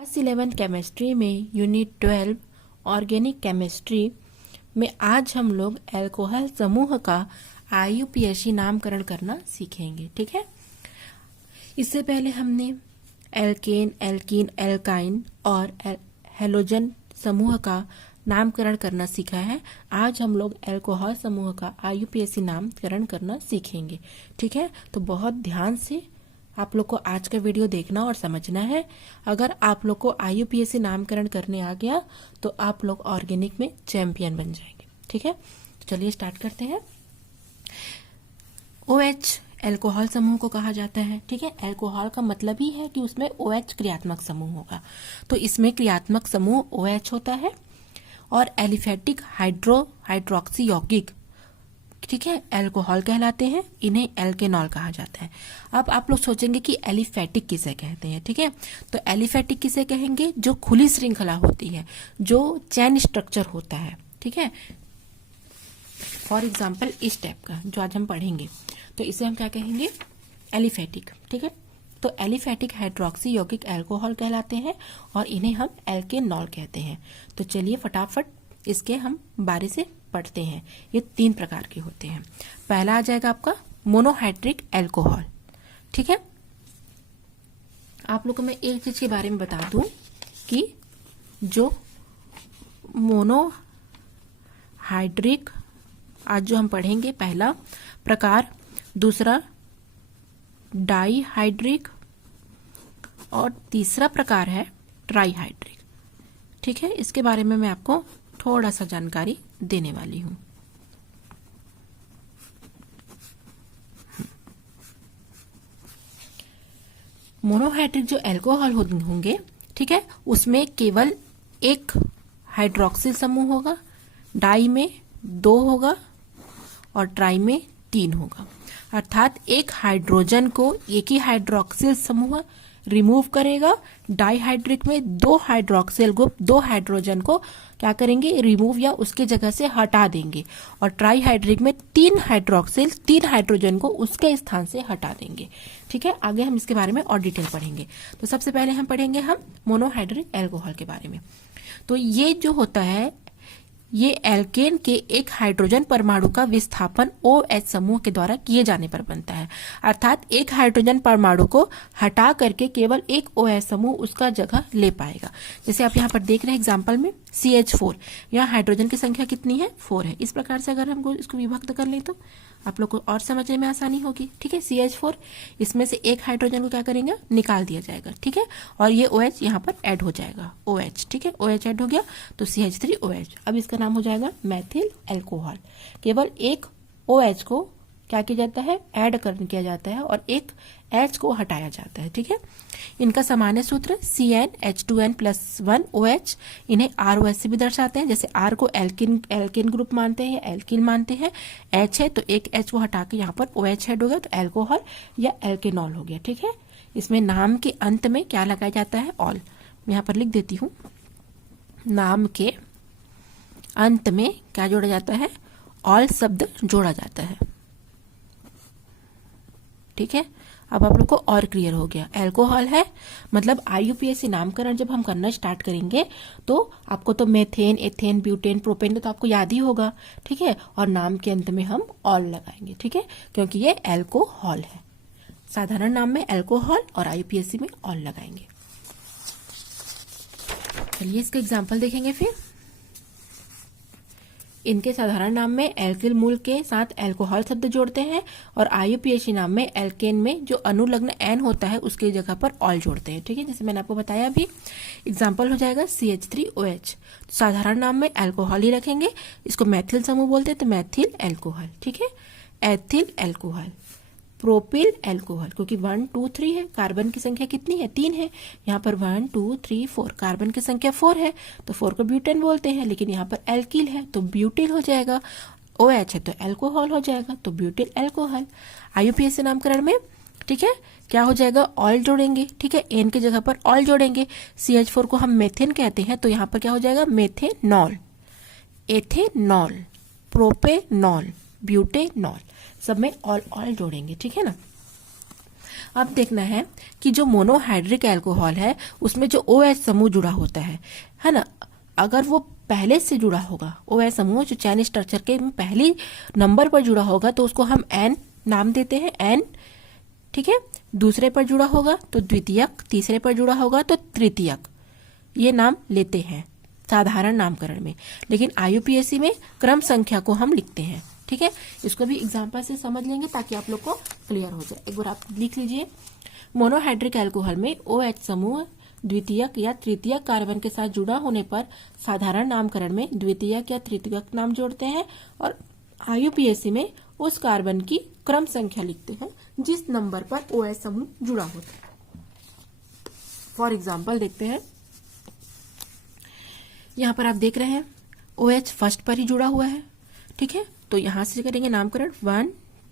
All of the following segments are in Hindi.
क्लास 11 केमिस्ट्री में यूनिट 12 ऑर्गेनिक केमिस्ट्री में आज हम लोग अल्कोहल समूह का IUPAC नामकरण करना सीखेंगे। ठीक है, इससे पहले हमने एल्केन, एल्कीन, एल्काइन और हेलोजन समूह का नामकरण करना सीखा है। आज हम लोग अल्कोहल समूह का IUPAC नामकरण करना सीखेंगे। ठीक है, तो बहुत ध्यान से आप लोग को आज का वीडियो देखना और समझना है। अगर आप लोग को IUPAC नामकरण करने आ गया तो आप लोग ऑर्गेनिक में चैंपियन बन जाएंगे। ठीक है, तो चलिए स्टार्ट करते हैं। OH अल्कोहल समूह को कहा जाता है। ठीक है, अल्कोहल का मतलब ही है कि उसमें OH क्रियात्मक समूह होगा, तो इसमें क्रियात्मक समूह OH होता है। और एलिफेटिक हाइड्रोक्सी यौगिक, ठीक है, अल्कोहल कहलाते हैं। इन्हें एल्केनॉल कहा जाता है। अब आप लोग सोचेंगे कि एलिफेटिक किसे कहते हैं। ठीक है, तो एलिफेटिक किसे कहेंगे? जो खुली श्रृंखला होती है, जो चैन स्ट्रक्चर होता है। ठीक है, फॉर एग्जाम्पल इस टाइप का जो आज हम पढ़ेंगे, तो इसे हम क्या कहेंगे? एलिफेटिक। ठीक है, तो एलिफेटिक हाइड्रोक्सी यौगिक अल्कोहल कहलाते हैं और इन्हें हम एल्केनॉल कहते हैं। तो चलिए फटाफट इसके हम बारे से पढ़ते हैं। ये 3 प्रकार के होते हैं। पहला आ जाएगा आपका मोनोहाइड्रिक अल्कोहल। ठीक है, आप लोग को मैं एक चीज के बारे में बता दूं कि जो मोनोहाइड्रिक आज जो हम पढ़ेंगे, पहला प्रकार, दूसरा डाईहाइड्रिक और तीसरा प्रकार है ट्राईहाइड्रिक। ठीक है, इसके बारे में मैं आपको थोड़ा सा जानकारी देने वाली हूं। मोनोहाइड्रिक जो अल्कोहल होंगे, ठीक है, उसमें केवल एक हाइड्रोक्सिल समूह होगा, डाई में 2 होगा और ट्राई में 3 होगा। अर्थात एक हाइड्रोजन को एक ही हाइड्रोक्सिल समूह रिमूव करेगा। डाईहाइड्रिक में 2 हाइड्रोक्सिल ग्रुप 2 हाइड्रोजन को क्या करेंगे? रिमूव या उसके जगह से हटा देंगे। और ट्राईहाइड्रिक में 3 हाइड्रोक्सिल 3 हाइड्रोजन को उसके स्थान से हटा देंगे। ठीक है, आगे हम इसके बारे में और डिटेल पढ़ेंगे। तो सबसे पहले हम पढ़ेंगे मोनोहाइड्रिक अल्कोहल के बारे में। तो ये जो होता है, ये एल्केन के एक हाइड्रोजन परमाणु का विस्थापन OH समूह के द्वारा किए जाने पर बनता है। अर्थात एक हाइड्रोजन परमाणु को हटा करके केवल एक OH समूह उसका जगह ले पाएगा। जैसे आप यहाँ पर देख रहे हैं एग्जाम्पल में CH4, यहाँ हाइड्रोजन की संख्या कितनी है? 4 है। इस प्रकार से अगर हम इसको विभक्त कर लें तो आप लोग को और समझने में आसानी होगी। ठीक है, CH4, इसमें से एक हाइड्रोजन को क्या करेंगे? निकाल दिया जाएगा। ठीक है, और ये OH यहाँ पर ऐड हो जाएगा, OH। ठीक है, OH ऐड हो गया तो CH3OH। अब इसका नाम हो जाएगा मैथिल अल्कोहल। केवल एक OH को क्या किया जाता है? ऐड किया जाता है और एक H को हटाया जाता है। ठीक है, इनका सामान्य सूत्र CnH2n+1OH। इन्हें ROH से भी दर्शाते हैं। जैसे R को एल्किन ग्रुप मानते हैं, एल्किन मानते हैं। H है तो एक H को हटा के यहाँ पर OH ऐड हो गया तो अल्कोहल या एल्केनॉल हो गया। ठीक है, इसमें नाम के अंत में क्या लगाया जाता है? ऑल। मैं यहाँ पर लिख देती हूँ, नाम के अंत में क्या जोड़ा जाता है? ऑल शब्द जोड़ा जाता है। ठीक है, अब आप लोग को और क्लियर हो गया। अल्कोहल है मतलब IUPAC नामकरण जब हम करना स्टार्ट करेंगे तो आपको तो मेथेन, एथेन, ब्यूटेन, प्रोपेन तो आपको याद ही होगा। ठीक है, और नाम के अंत में हम ऑल लगाएंगे। ठीक है, क्योंकि ये अल्कोहल है। साधारण नाम में अल्कोहल और IUPAC में ऑल लगाएंगे। चलिए इसका एग्जाम्पल देखेंगे। फिर इनके साधारण नाम में एल्किल मूल के साथ अल्कोहल शब्द जोड़ते हैं और IUPAC नाम में एल्केन में जो अनुलग्न एन होता है उसकी जगह पर ऑल जोड़ते हैं। ठीक है, जैसे मैंने आपको बताया अभी। एग्जाम्पल हो जाएगा CH3OH। तो साधारण नाम में अल्कोहल ही रखेंगे, इसको मैथिल समूह बोलते हैं तो मैथिल अल्कोहल। ठीक है, एथिल अल्कोहल, प्रोपिल अल्कोहल, क्योंकि 1 2 3 है, कार्बन की संख्या कितनी है? 3 है। यहाँ पर 1 2 3 4, कार्बन की संख्या 4 है तो 4 को ब्यूटेन बोलते हैं, लेकिन यहाँ पर एल्किल है तो ब्यूटिल हो जाएगा। OH है तो अल्कोहल हो जाएगा तो ब्यूटिल अल्कोहल। IUPAC नामकरण में, ठीक है, क्या हो जाएगा? ऑल जोड़ेंगे। ठीक है, एन की जगह पर ऑल जोड़ेंगे। CH4 को हम मेथेन कहते हैं तो यहाँ पर क्या हो जाएगा? मेथेनॉल, एथेनॉल, प्रोपेनॉल, ब्यूटेनॉल, सब में ऑल जोड़ेंगे। ठीक है ना। अब देखना है कि जो मोनोहाइड्रिक अल्कोहल है उसमें जो OH समूह जुड़ा होता है ना, अगर वो पहले से जुड़ा होगा, OH समूह जो चैन स्ट्रक्चर के पहली नंबर पर जुड़ा होगा तो उसको हम N नाम देते हैं, N, ठीक है। दूसरे पर जुड़ा होगा तो द्वितीयक, तीसरे पर जुड़ा होगा तो तृतीयक, ये नाम लेते हैं साधारण नामकरण में। लेकिन IUPAC में क्रम संख्या को हम लिखते हैं, ठीक है। इसको भी एग्जांपल से समझ लेंगे ताकि आप लोग को क्लियर हो जाए। एक बार आप लिख लीजिए, मोनोहाइड्रिक अल्कोहल में OH समूह द्वितीयक या तृतीयक कार्बन के साथ जुड़ा होने पर साधारण नामकरण में द्वितीयक या तृतीयक नाम जोड़ते हैं और IUPAC में उस कार्बन की क्रम संख्या लिखते हैं जिस नंबर पर OH समूह जुड़ा होता है। फॉर एग्जाम्पल देखते हैं, यहाँ पर आप देख रहे हैं OH फर्स्ट पर ही जुड़ा हुआ है, ठीक है। तो यहां से करेंगे नामकरण 1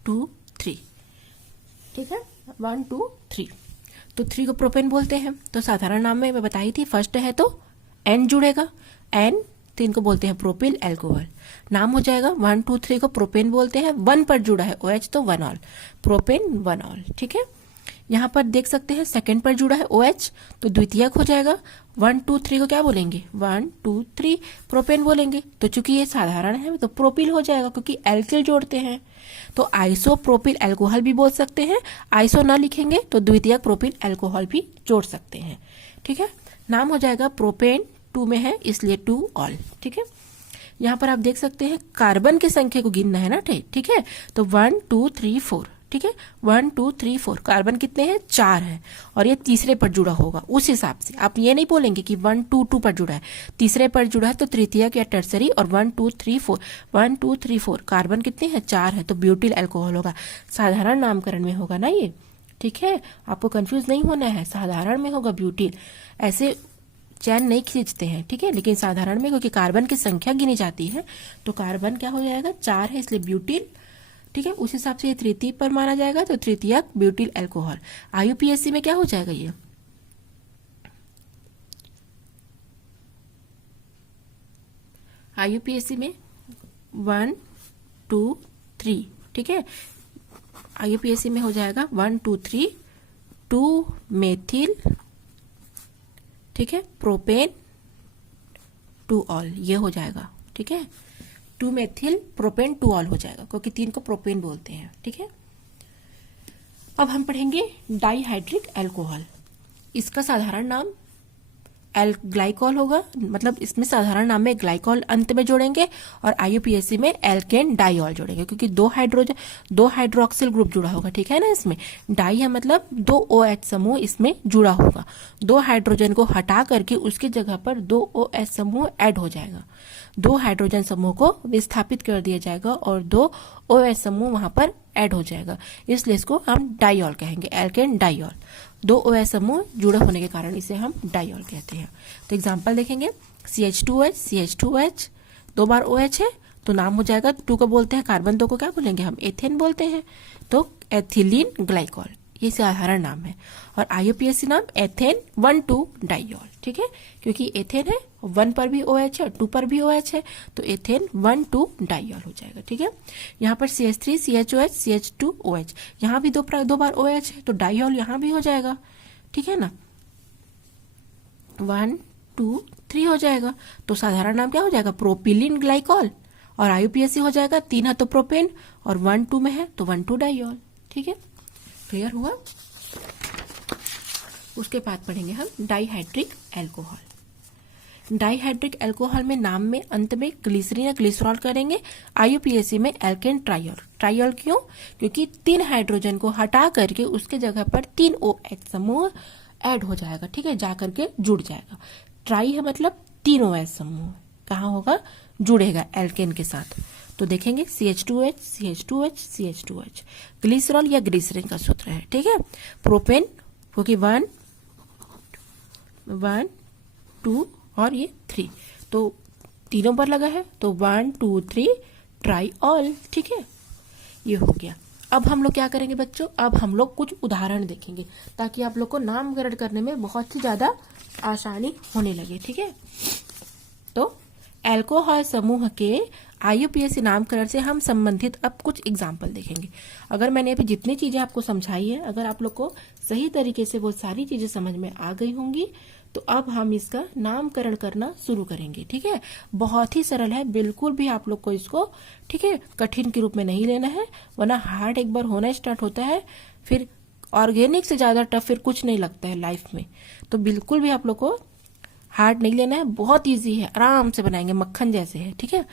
2 3, ठीक है, 1 2 3। तो 3 को प्रोपेन बोलते हैं। तो साधारण नाम में मैं बताई थी फर्स्ट है तो N जुड़ेगा, N, तो इनको बोलते हैं प्रोपिल अल्कोहल। नाम हो जाएगा 1 2 3 को प्रोपेन बोलते हैं, 1 पर जुड़ा है OH तो 1 ऑल, प्रोपेन 1 ऑल, ठीक है। यहाँ पर देख सकते हैं सेकंड पर जुड़ा है OH तो द्वितीयक हो जाएगा। 1 2 3 को क्या बोलेंगे, 1 2 3 प्रोपेन बोलेंगे। तो चूंकि ये साधारण है तो प्रोपिल हो जाएगा क्योंकि एल्किल जोड़ते हैं। तो आइसोप्रोपिल अल्कोहल भी बोल सकते हैं, आइसो ना लिखेंगे तो द्वितीयक प्रोपिल अल्कोहल भी जोड़ सकते हैं, ठीक है। नाम हो जाएगा प्रोपेन, 2 में है इसलिए 2 ऑल, ठीक है। यहाँ पर आप देख सकते हैं कार्बन की संख्या को गिनना है ना, ठीक है। तो 1 2 3 4, ठीक है, 1 2 3 4 कार्बन कितने हैं, 4 है और ये तीसरे पर जुड़ा होगा। उस हिसाब से आप ये नहीं बोलेंगे कि 1 2 2 पर जुड़ा है, तीसरे पर जुड़ा है तो तृतीयक या टर्सरी, और 1 2 3 4 1 2 3 4 कार्बन कितने हैं, 4 है तो ब्यूटिल अल्कोहल होगा। साधारण नामकरण में होगा ना ये, ठीक है, आपको कंफ्यूज नहीं होना है, साधारण में होगा ब्यूटिल। ऐसे चैन नहीं खींचते हैं, ठीक है, लेकिन साधारण में क्योंकि कार्बन की संख्या गिनी जाती है तो कार्बन क्या हो जाएगा, 4 है इसलिए ब्यूटिल, ठीक है। उस हिसाब से ये तृतीय पर माना जाएगा तो तृतीयक ब्यूटिल अल्कोहल। IUPAC में क्या हो जाएगा, ये IUPAC में 1 2 3, ठीक है, IUPAC में हो जाएगा 1 2 3 2 मेथिल, ठीक है, प्रोपेन 2 ऑल, ये हो जाएगा, ठीक है। 2 मेथिल प्रोपेन 2 ऑल हो जाएगा क्योंकि 3 को प्रोपेन बोलते हैं, ठीक है। अब हम पढ़ेंगे डाइहाइड्रिक अल्कोहल। इसका साधारण नाम ग्लाइकॉल होगा, मतलब इसमें साधारण नाम में ग्लाइकॉल अंत में जोड़ेंगे और IUPAC में एल्केन डाइऑल जोड़ेंगे क्योंकि 2 हाइड्रोक्सिल ग्रुप जुड़ा होगा, ठीक है ना। इसमें डाई है मतलब 2 OH समूह इसमें जुड़ा होगा, 2 हाइड्रोजन को हटा करके उसकी जगह पर 2 OH समूह ऐड हो जाएगा, 2 हाइड्रोजन समूह को विस्थापित कर दिया जाएगा और 2 OH समूह वहां पर ऐड हो जाएगा, इसलिए इसको हम डाइऑल कहेंगे, एल्केन डाइऑल। 2 OH समूह जुड़े होने के कारण इसे हम डाइऑल कहते हैं। तो एग्जांपल देखेंगे, CH2H 2 बार OH है तो नाम हो जाएगा, 2 को बोलते हैं कार्बन, 2 को क्या बोलेंगे हम, एथेन बोलते हैं, तो एथिलीन ग्लाइकॉल, ये साधारण नाम है। और IUPAC नाम एथेन 1 2 डाइऑल, ठीक है, क्योंकि एथेन है, 1 पर भी OH है, 2 पर भी OH है तो एथेन 1 2 डाइऑल हो जाएगा, ठीक है। यहाँ पर CH3 CHOH CH2OH, यहाँ भी 2 बार OH है तो डाइऑल यहाँ भी हो जाएगा, ठीक है ना, 1 2 3 हो जाएगा। तो साधारण नाम क्या हो जाएगा, प्रोपिलिन ग्लाइकॉल, और IUPAC हो जाएगा 3 है तो प्रोपेन और 1 2 में है तो 1 2 डाइऑल, ठीक है, क्लियर हुआ। उसके बाद पढ़ेंगे हम डाइहाइड्रिक अल्कोहल। डाइहाइड्रिक अल्कोहल में नाम में अंत में ग्लिसरीन या ग्लिसरॉल करेंगे, IUPAC में एल्केन ट्राइऑल। ट्राइऑल क्यों, क्योंकि 3 हाइड्रोजन को हटा करके उसके जगह पर 3 OH समूह ऐड हो जाएगा, ठीक है, जा करके जुड़ जाएगा। ट्राई है मतलब 3 OH समूह कहाँ होगा, जुड़ेगा एल्केन के साथ। तो देखेंगे CH2H CH2H CH2H, ग्लिसरॉल या ग्लिसरीन का सूत्र है, ठीक है। प्रोपेन क्योंकि 1 2 और ये 3 तो तीनों पर लगा है तो 1 2 3 ट्राइऑल, ठीक है, ये हो गया। अब हम लोग क्या करेंगे बच्चों, अब हम लोग कुछ उदाहरण देखेंगे ताकि आप लोग को नामकरण करने में बहुत ही ज्यादा आसानी होने लगे, ठीक है। तो अल्कोहल समूह के IUPAC नामकरण से हम संबंधित अब कुछ एग्जाम्पल देखेंगे। अगर मैंने अभी जितनी चीजें आपको समझाई है, अगर आप लोग को सही तरीके से वो सारी चीजें समझ में आ गई होंगी, तो अब हम इसका नामकरण करना शुरू करेंगे। ठीक है, बहुत ही सरल है, बिल्कुल भी आप लोग को इसको, ठीक है, कठिन के रूप में नहीं लेना है, वरना हार्ड एक बार होना स्टार्ट होता है, फिर ऑर्गेनिक से ज्यादा टफ फिर कुछ नहीं लगता है लाइफ में। तो बिल्कुल भी आप लोग को हार्ड नहीं लेना है, बहुत इजी है, आराम से बनाएंगे, मक्खन जैसे है। ठीक है,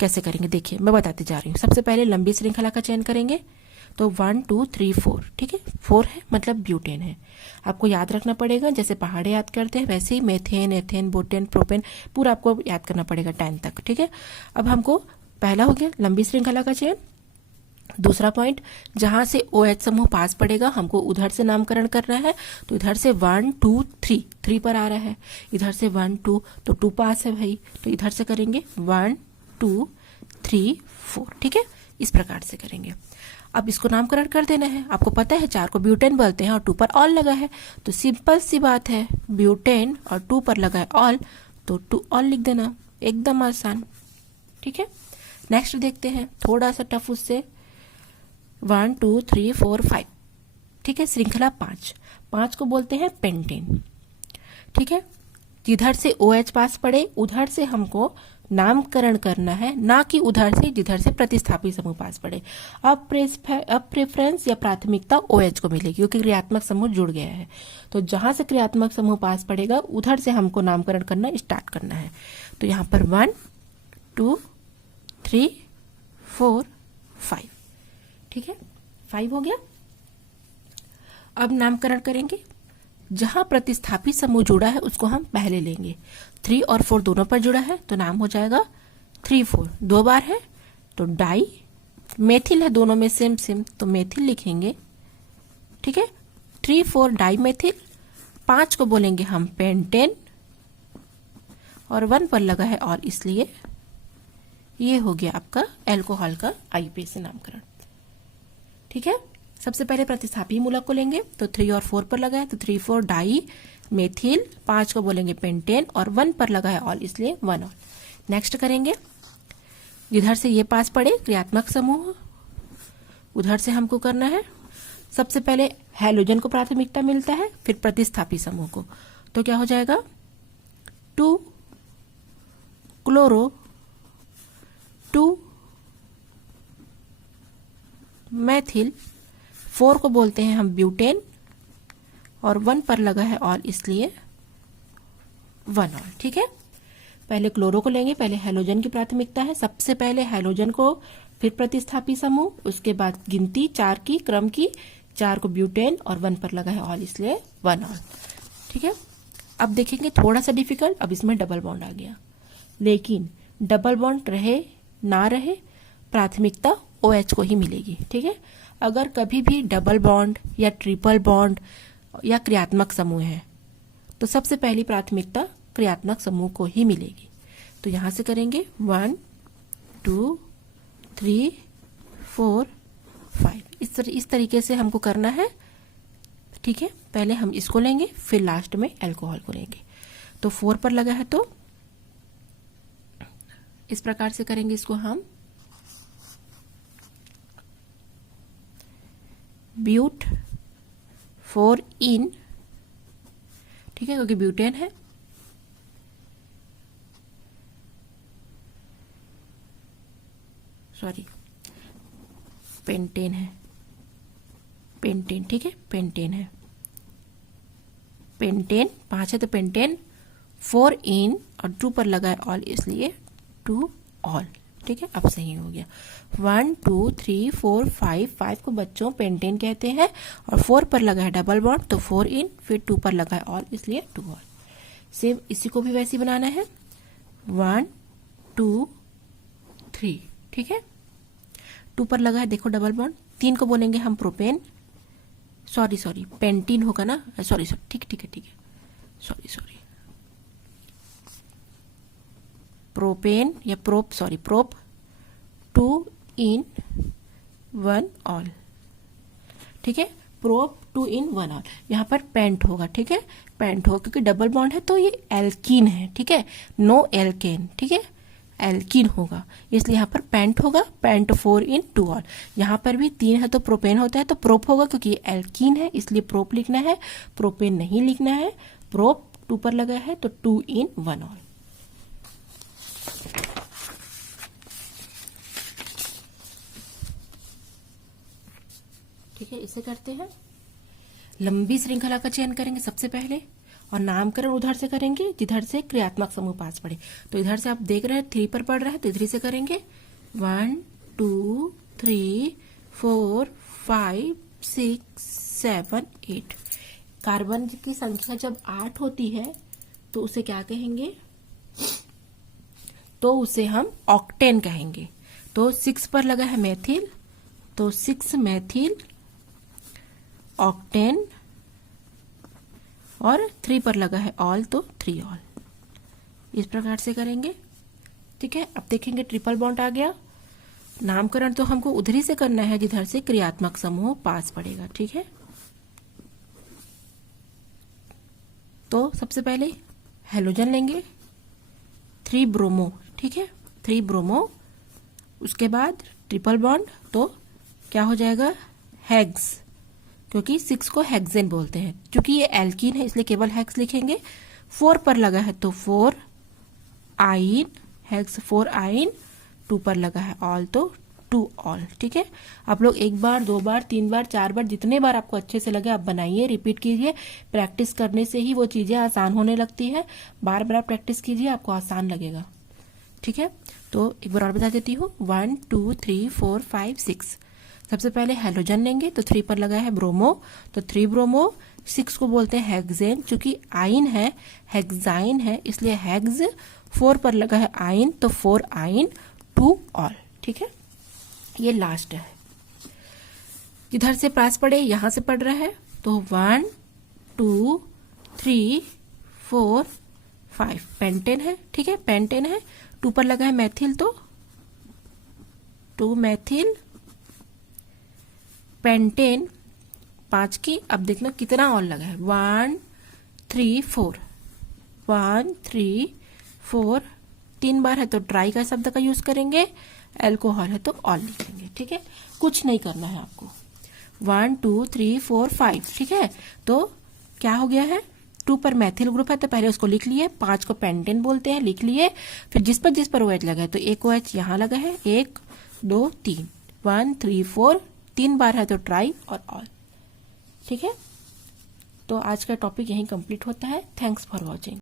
कैसे करेंगे देखिए, मैं बताती जा रही हूँ। सबसे पहले लंबी श्रृंखला का चयन करेंगे, तो 1 2 3 4, ठीक है, 4 है मतलब ब्यूटेन है। आपको याद रखना पड़ेगा, जैसे पहाड़े याद करते हैं वैसे ही मेथेन, एथेन, बोटेन, प्रोपेन पूरा आपको याद करना पड़ेगा 10 तक। ठीक है, अब हमको पहला हो गया लंबी श्रृंखला का चयन। दूसरा पॉइंट, जहां से OH समूह पास पड़ेगा हमको उधर से नामकरण करना है। तो इधर से 1 2 3, 3 पर आ रहा है, इधर से 1 2, तो 2 पास है भाई, तो इधर से करेंगे 1 2 3 4। ठीक है, इस प्रकार से करेंगे। अब इसको नामकरण कर देना है। आपको पता है 4 को ब्यूटेन बोलते हैं और 2 पर ऑल लगा है, तो सिंपल सी बात है, ब्यूटेन और 2 पर लगा है ऑल, तो 2 ऑल लिख देना, एकदम आसान। ठीक है, नेक्स्ट देखते हैं, थोड़ा सा टफ उससे, 1 2 3 4 5। ठीक है, श्रृंखला 5 को बोलते हैं पेंटेन। ठीक है, जिधर से OH पास पड़े उधर से हमको नामकरण करना है, ना कि उधर से जिधर से प्रतिस्थापी समूह पास पड़े। अब प्रेफरेंस या प्राथमिकता OH को मिलेगी क्योंकि क्रियात्मक समूह जुड़ गया है। तो जहां से क्रियात्मक समूह पास पड़ेगा उधर से हमको नामकरण करना स्टार्ट करना है। तो यहाँ पर 1 2 3 4 5। ठीक है, 5 हो गया। अब नामकरण करेंगे, जहां प्रतिस्थापी समूह जुड़ा है उसको हम पहले लेंगे। 3 और 4 दोनों पर जुड़ा है तो नाम हो जाएगा 3 4। 2 बार है तो डाई, मेथिल है दोनों में सेम सेम तो मेथिल लिखेंगे। ठीक है, 3 4 डाई मेथिल। 5 को बोलेंगे हम पेंटेन और 1 पर लगा है और इसलिए ये हो गया आपका एल्कोहल का IUPAC नामकरण। ठीक है, सबसे पहले प्रतिस्थापी मूलक को लेंगे, तो 3 और 4 पर लगा है तो 3 4 डाई मेथिल। 5 को बोलेंगे पेंटेन और 1 पर लगा है ऑल, इसलिए 1 ऑल। नेक्स्ट करेंगे, जिधर से ये पास पड़े क्रियात्मक समूह उधर से हमको करना है। सबसे पहले हैलोजन को प्राथमिकता मिलता है, फिर प्रतिस्थापी समूह को, तो क्या हो जाएगा 2 क्लोरो 2 मैथिल। 4 को बोलते हैं हम ब्यूटेन और 1 पर लगा है और इसलिए 1 ऑल। ठीक है, पहले क्लोरो को लेंगे, पहले हैलोजन की प्राथमिकता है, सबसे पहले हैलोजन को, फिर प्रतिस्थापी समूह, उसके बाद गिनती 4 की, क्रम की, 4 को ब्यूटेन और 1 पर लगा है ऑल, इसलिए 1 ऑल। ठीक है, अब देखेंगे थोड़ा सा डिफिकल्ट, अब इसमें डबल बॉन्ड आ गया, लेकिन डबल बॉन्ड रहे ना रहे प्राथमिकता OH को ही मिलेगी। ठीक है, अगर कभी भी डबल बॉन्ड या ट्रिपल बॉन्ड या क्रियात्मक समूह है तो सबसे पहली प्राथमिकता क्रियात्मक समूह को ही मिलेगी। तो यहां से करेंगे 1 2 3 4 5, इस तरीके से हमको करना है। ठीक है, पहले हम इसको लेंगे फिर लास्ट में अल्कोहल को लेंगे। तो 4 पर लगा है तो इस प्रकार से करेंगे इसको हम, ब्यूट 4 इन। ठीक है, क्योंकि ब्यूटेन है, सॉरी पेंटेन है, पेंटेन। ठीक है, पेंटेन है, पेंटेन 5 है तो पेंटेन 4 इन और 2 पर लगा है ऑल, इसलिए 2 ऑल। ठीक है, अब सही हो गया। 1 2 3 4 5 को बच्चों पेंटेन कहते हैं और 4 पर लगा है डबल बॉन्ड तो 4 इन, फिर 2 पर लगा है ऑल, इसलिए 2 ऑल। सेम इसी को भी वैसे ही बनाना है, 1 2 3। ठीक है, 2 पर लगा है देखो डबल बॉन्ड। 3 को बोलेंगे हम प्रोपेन, सॉरी पेंटीन होगा ना, सॉरी ठीक है, सॉरी प्रोपेन या प्रोप 2 इन 1 ऑल। ठीक है, प्रोप 2 इन 1 ऑल। यहाँ पर पेंट होगा। ठीक है, पेंट होगा क्योंकि डबल बॉन्ड है तो ये एल्कीन है। ठीक है, नो एल्केन। ठीक है, एल्कीन होगा, इसलिए यहाँ पर पेंट होगा, पेंट 4 इन 2 ऑल। यहाँ पर भी 3 है तो प्रोपेन होता है तो प्रोप होगा, क्योंकि ये एल्कीन है इसलिए प्रोप लिखना है, प्रोपेन नहीं लिखना है। प्रोप 2 पर लगा है तो 2 इन 1 ऑल। ठीक है, इसे करते हैं। लंबी श्रृंखला का चयन करेंगे सबसे पहले और नामकरण उधर से करेंगे जिधर से क्रियात्मक समूह पास पड़े। तो इधर से आप देख रहे हैं 3 पर पड़ रहा है तो इधर से करेंगे 1 2 3 4 5 6 7 8। कार्बन की संख्या जब 8 होती है तो उसे क्या कहेंगे, तो उसे हम ऑक्टेन कहेंगे। तो 6 पर लगा है मेथिल तो 6 मेथिल ऑक्टेन, और 3 पर लगा है ऑल तो 3 ऑल। इस प्रकार से करेंगे। ठीक है, अब देखेंगे ट्रिपल बॉन्ड आ गया। नामकरण तो हमको उधर ही से करना है जिधर से क्रियात्मक समूह पास पड़ेगा। ठीक है, तो सबसे पहले हेलोजन लेंगे 3 ब्रोमो। ठीक है, 3 ब्रोमो। उसके बाद ट्रिपल बॉन्ड तो क्या हो जाएगा, हेक्स, क्योंकि 6 को हेक्सेन बोलते हैं। क्योंकि ये एल्कीन है इसलिए केवल हेक्स लिखेंगे। 4 पर लगा है तो 4 आइन, हेक्स 4 आइन। 2 पर लगा है ऑल तो 2 ऑल। ठीक है, आप लोग 1 बार 2 बार 3 बार 4 बार जितने बार आपको अच्छे से लगे आप बनाइए, रिपीट कीजिए। प्रैक्टिस करने से ही वो चीजें आसान होने लगती है। बार बार प्रैक्टिस कीजिए, आपको आसान लगेगा। ठीक है, तो एक बार और बता देती हूँ। 1 2 3 4 5 6। सबसे पहले हेलोजन लेंगे तो 3 पर लगा है ब्रोमो तो 3 ब्रोमो। 6 को बोलते हैं हेक्सेन, चूंकि आइन है, हेक्साइन है इसलिए हेक्स। 4 पर लगा है आइन तो 4 आइन 2 ऑल। ठीक है, ये लास्ट है। जिधर से पास पड़े यहां से पड़ रहा है तो 1 2 3 4 5 पेंटेन है। ठीक है, पेंटेन है। 2 पर लगा है मेथिल तो 2 मेथिल पेंटेन 5 की। अब देखना कितना ऑल लगा है, 1 3 4 1 3 4। 3 बार है तो ट्राई का शब्द का यूज करेंगे, एल्कोहल है तो ऑल लिखेंगे। ठीक है, कुछ नहीं करना है आपको। 1 2 3 4 5। ठीक है, तो क्या हो गया है, 2 पर मैथिल ग्रुप है तो पहले उसको लिख लिए। 5 को पेंटेन बोलते हैं, लिख लिए। फिर जिस पर OH लगा है तो एक OH यहाँ लगा है, 1 2 3 1 3 4। 3 बार है तो ट्राई और ऑल। ठीक है, तो आज का टॉपिक यहीं कंप्लीट होता है। Thanks for watching.